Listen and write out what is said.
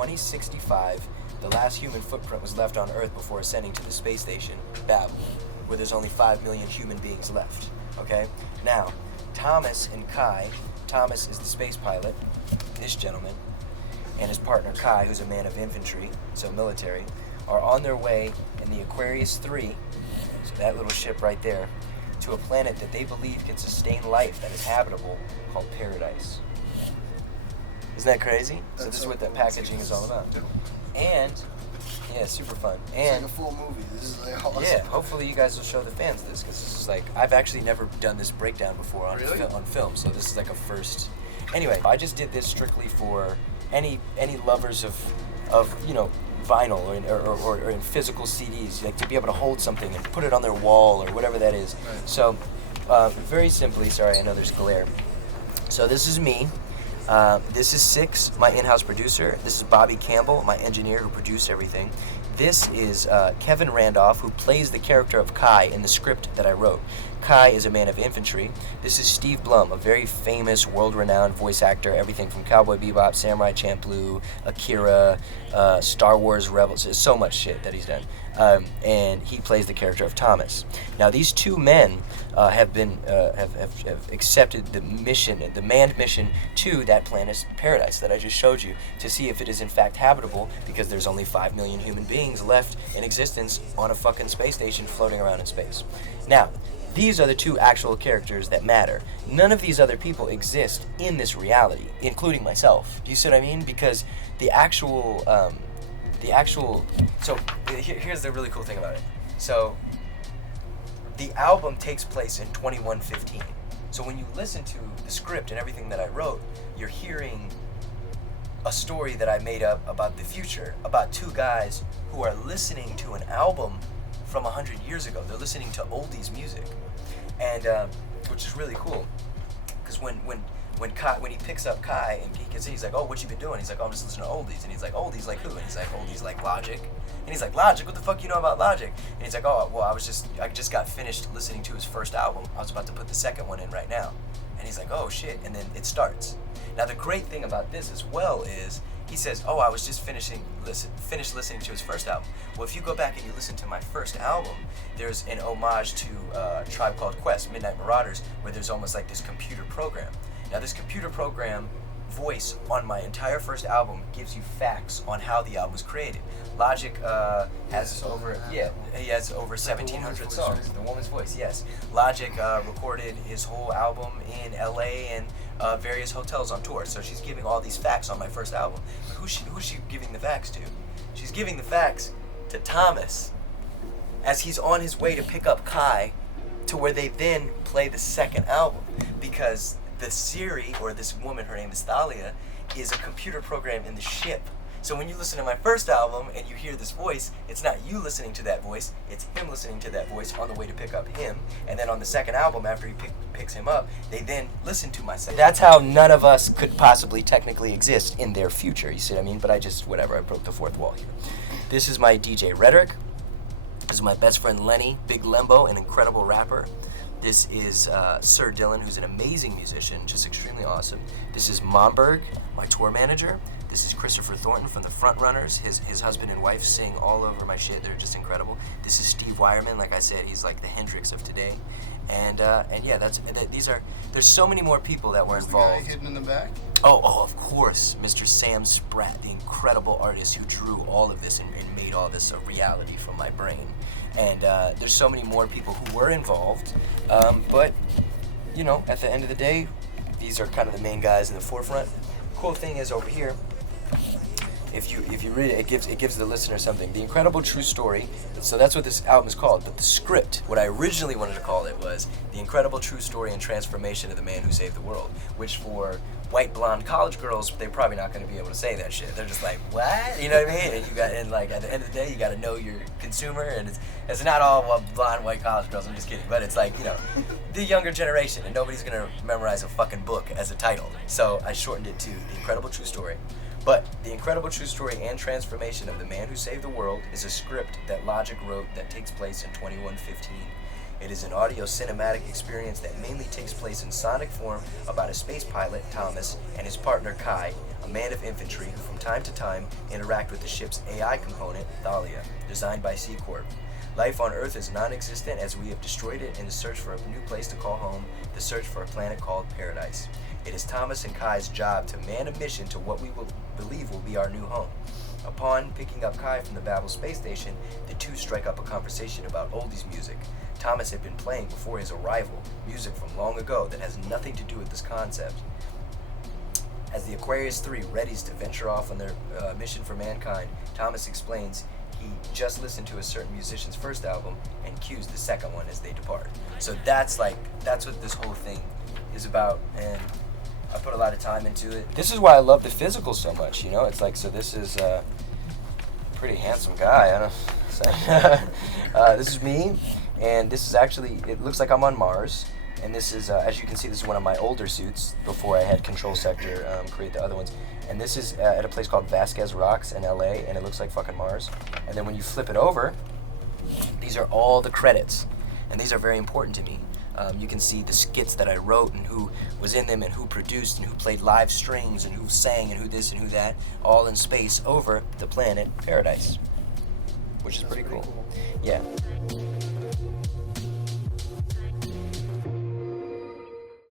2065, the last human footprint was left on Earth before ascending to the space station, Babel, where there's only 5 million human beings left. Okay? Now, Thomas and Kai, Thomas is the space pilot, this gentleman, and his partner Kai, who's a man of infantry, so military, are on their way in the Aquarius 3, so that little ship right there, to a planet that they believe can sustain life that is habitable, called Paradise. Isn't that crazy? So this is what that packaging is all about. And, yeah, super fun. And it's like a full movie. This is like awesome. Yeah, hopefully you guys will show the fans this, because this is like, I've actually never done this breakdown before on, on film, so this is like a first. Anyway, I just did this strictly for any lovers of you know, vinyl or in physical CDs, like to be able to hold something and put it on their wall or whatever that is. Right. So, very simply, sorry, I know there's glare. So this is me. This is Six, my in-house producer. This is Bobby Campbell, my engineer who produced everything. This is Kevin Randolph, who plays the character of Kai in the script that I wrote. Kai is a man of infantry. This is Steve Blum, a very famous, world-renowned voice actor, everything from Cowboy Bebop, Samurai Champloo, Akira, Star Wars Rebels, there's so much shit that he's done. And he plays the character of Thomas. Now, these two men have accepted the mission, the manned mission to that planet Paradise that I just showed you, to see if it is in fact habitable, because there's only 5 million human beings left in existence on a fucking space station floating around in space. Now, these are the two actual characters that matter. None of these other people exist in this reality, including myself. Do you see what I mean? Because the actual, so here's the really cool thing about it. So the album takes place in 2115. So when you listen to the script and everything that I wrote, you're hearing a story that I made up about the future, about two guys who are listening to an album from 100 years ago. They're listening to oldies music, and which is really cool, because when he picks up Kai and he gets in, he's like, "Oh, what you been doing?" He's like, "Oh, I'm just listening to oldies." And he's like, "Oldies like who?" And he's like, "Oldies like Logic." And he's like, "Logic? What the fuck you know about Logic?" And he's like, "Oh, well, I just got finished listening to his first album. I was about to put the second one in right now." And he's like, "Oh shit!" And then it starts. Now the great thing about this as well is, he says, "Oh, I was just finished listening to his first album." Well, if you go back and you listen to my first album, there's an homage to a Tribe Called Quest, Midnight Marauders, where there's almost like this computer program. Now, this computer program voice on my entire first album gives you facts on how the album was created. Logic has over 1,700 songs. The Woman's Voice, yes. Logic recorded his whole album in LA and various hotels on tour. So she's giving all these facts on my first album. But who's she giving the facts to? She's giving the facts to Thomas, as he's on his way to pick up Kai, to where they then play the second album, because the Siri, or this woman, her name is Thalia, is a computer program in the ship. So when you listen to my first album and you hear this voice, it's not you listening to that voice, it's him listening to that voice on the way to pick up him. And then on the second album, after he picks him up, they then listen to my second. That's how none of us could possibly technically exist in their future, you see what I mean? But I broke the fourth wall here. This is my DJ Rhetoric. This is my best friend Lenny, Big Lembo, an incredible rapper. This is Sir Dylan, who's an amazing musician, just extremely awesome. This is Momberg, my tour manager. This is Christopher Thornton from the Frontrunners. His husband and wife sing all over my shit. They're just incredible. This is Steve Wireman. Like I said, he's like the Hendrix of today. And yeah, there's so many more people that were involved. The guy hidden in the back? Oh, of course, Mr. Sam Spratt, the incredible artist who drew all of this and made all this a reality from my brain. And there's so many more people who were involved, but you know, at the end of the day, these are kind of the main guys in the forefront. Cool thing is over here, if you read it, it gives the listener something. The Incredible True Story. So that's what this album is called. But the script, what I originally wanted to call it, was The Incredible True Story and Transformation of the Man Who Saved the World, which for white blonde college girls, they're probably not going to be able to say that shit. They're just like, what? You know what I mean? And like at the end of the day, you got to know your consumer, and it's not all blonde white college girls. I'm just kidding, but it's like, you know, the younger generation, and nobody's going to memorize a fucking book as a title. So I shortened it to The Incredible True Story. But The Incredible True Story and Transformation of the Man Who Saved the World is a script that Logic wrote that takes place in 2115. It is an audio cinematic experience that mainly takes place in sonic form about a space pilot, Thomas, and his partner Kai, a man of infantry who from time to time interact with the ship's AI component, Thalia, designed by C Corp. Life on Earth is non-existent as we have destroyed it in the search for a new place to call home, the search for a planet called Paradise. It is Thomas and Kai's job to man a mission to what we will believe will be our new home. Upon picking up Kai from the Babel space station, the two strike up a conversation about oldies music. Thomas had been playing before his arrival, music from long ago that has nothing to do with this concept. As the Aquarius 3 readies to venture off on their mission for mankind, Thomas explains he just listened to a certain musician's first album and cues the second one as they depart. So that's what this whole thing is about, and I put a lot of time into it. This is why I love the physical so much, you know? It's like, so this is a pretty handsome guy, I don't know. This is me, and this is actually, it looks like I'm on Mars, and this is, as you can see, this is one of my older suits before I had Control Sector create the other ones. And this is at a place called Vasquez Rocks in LA, and it looks like fucking Mars. And then when you flip it over, these are all the credits, and these are very important to me. You can see the skits that I wrote and who was in them and who produced and who played live strings and who sang and who this and who that, all in space over the planet Paradise, which is pretty cool. Yeah.